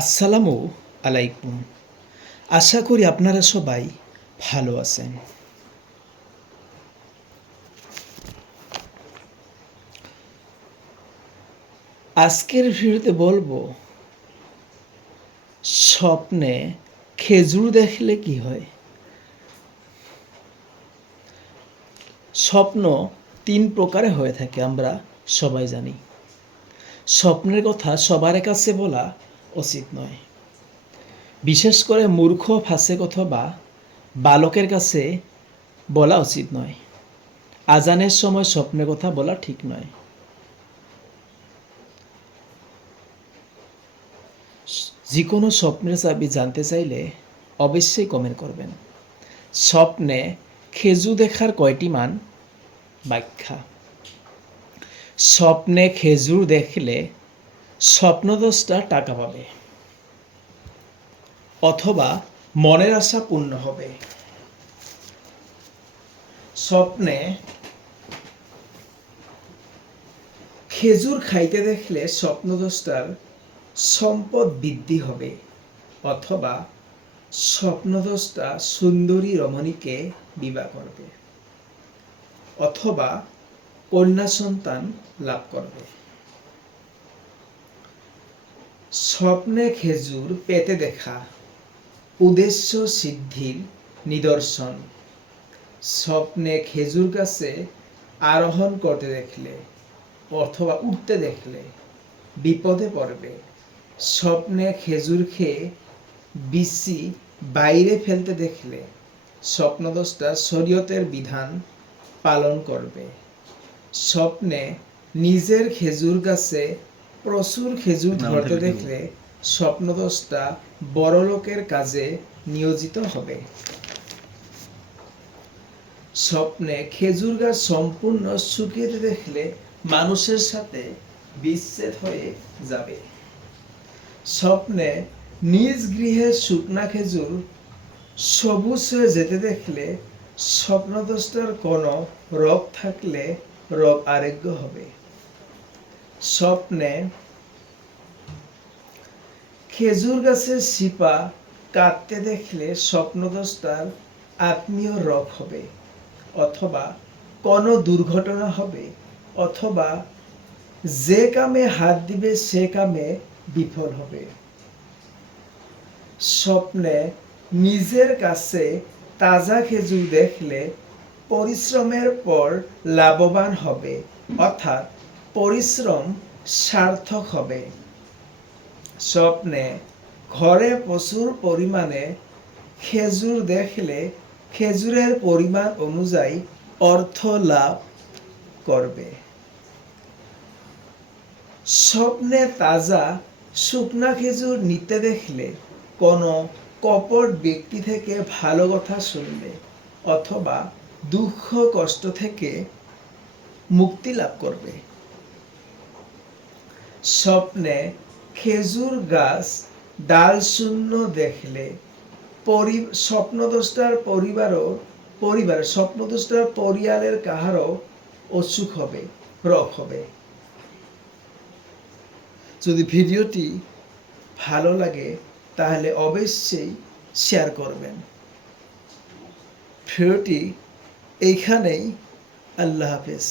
আসসালামু আলাইকুম। আশা করি আপনারা সবাই ভালো আছেন। আজকের ভিডিওতে বলবো স্বপ্নে খেজুর দেখলে কি হয়। স্বপ্ন ৩ প্রকারে হয়ে থাকে, আমরা সবাই জানি। স্বপ্নের কথা সবার কাছে বলা উচিত নয়, বিশেষ করে মূর্খ, ফাসেক অথবা বালকের কাছে বলা উচিত নয়। আজানের সময় স্বপ্নের কথা বলা ঠিক নয়। যে কোনো স্বপ্নের চাবি জানতে চাইলে অবশ্যই কমেন্ট করবেন। স্বপ্নে খেজুর দেখার কয়টি মান? ব্যাখ্যা। স্বপ্নে খেজুর দেখলে স্বপ্নদ্রষ্টা টাকা পাবে অথবা মনের আশা পূর্ণ হবে। স্বপ্নে খেজুর খাইতে দেখলে স্বপ্নদ্রষ্টার সম্পদ বৃদ্ধি হবে অথবা স্বপ্নদ্রষ্টা সুন্দরী রমণীকে বিবাহ করবে অথবা কন্যা সন্তান লাভ করবে। স্বপ্নে খেজুর পেতে দেখা উদ্দেশ্য সিদ্ধির নিদর্শন। স্বপ্নে খেজুর গাছে আরোহণ করতে দেখলে অথবা উঠতে দেখলে বিপদে পড়বে। স্বপ্নে খেজুর খেয়ে বিচি বাইরে ফেলতে দেখলে স্বপ্নদ্রষ্টা শরীয়তের বিধান পালন করবে। স্বপ্নে নিজের খেজুর গাছে প্রচুর খেজুর ধরতে দেখলে স্বপ্নদ্রষ্টা বড়লোকের কাজে নিয়োজিত হবে। স্বপ্নে খেজুর গাছ সম্পূর্ণ শুকিয়ে দেখলে মানুষের সাথে বিচ্ছেদ হয়ে যাবে। স্বপ্নে নিজ গৃহে শুকনা খেজুর সবুজ হয়ে যেতে দেখলে স্বপ্নদ্রষ্টার কোনো রোগ থাকলে রোগ আরোগ্য হবে। স্বপ্নে খেজুর গাছের শিপা কাটতে দেখলে স্বপ্নদ্রষ্টার আত্মীয় রোগ হবে অথবা কোনো দুর্ঘটনা হবে অথবা যে কামে হাত দিবে সে কামে বিফল হবে। স্বপ্নে নিজের কাছে তাজা খেজুর দেখলে পরিশ্রমের পর লাভবান হবে অর্থাৎ পরিশ্রম সার্থক হবে। স্বপ্নে ঘরে প্রচুর পরিমাণে খেজুর দেখলে খেজুরের পরিমাণ অনুযায়ী অর্থ লাভ করবে। স্বপ্নে তাজা শুকনা খেজুর নিতে দেখলে কোনো কপট ব্যক্তি থেকে ভালো কথা শুনবে অথবা দুঃখ কষ্ট থেকে মুক্তি লাভ করবে। স্বপ্নে খেজুর গাছ ডাল শূন্য দেখলে স্বপ্নদ্রষ্টার পরিবারের কাহারও অসুখ হবে, রোগ হবে। যদি ভিডিওটি ভালো লাগে তাহলে অবশ্যই শেয়ার করবেন। ভিডিওটি এইখানেই। আল্লাহ হাফেজ।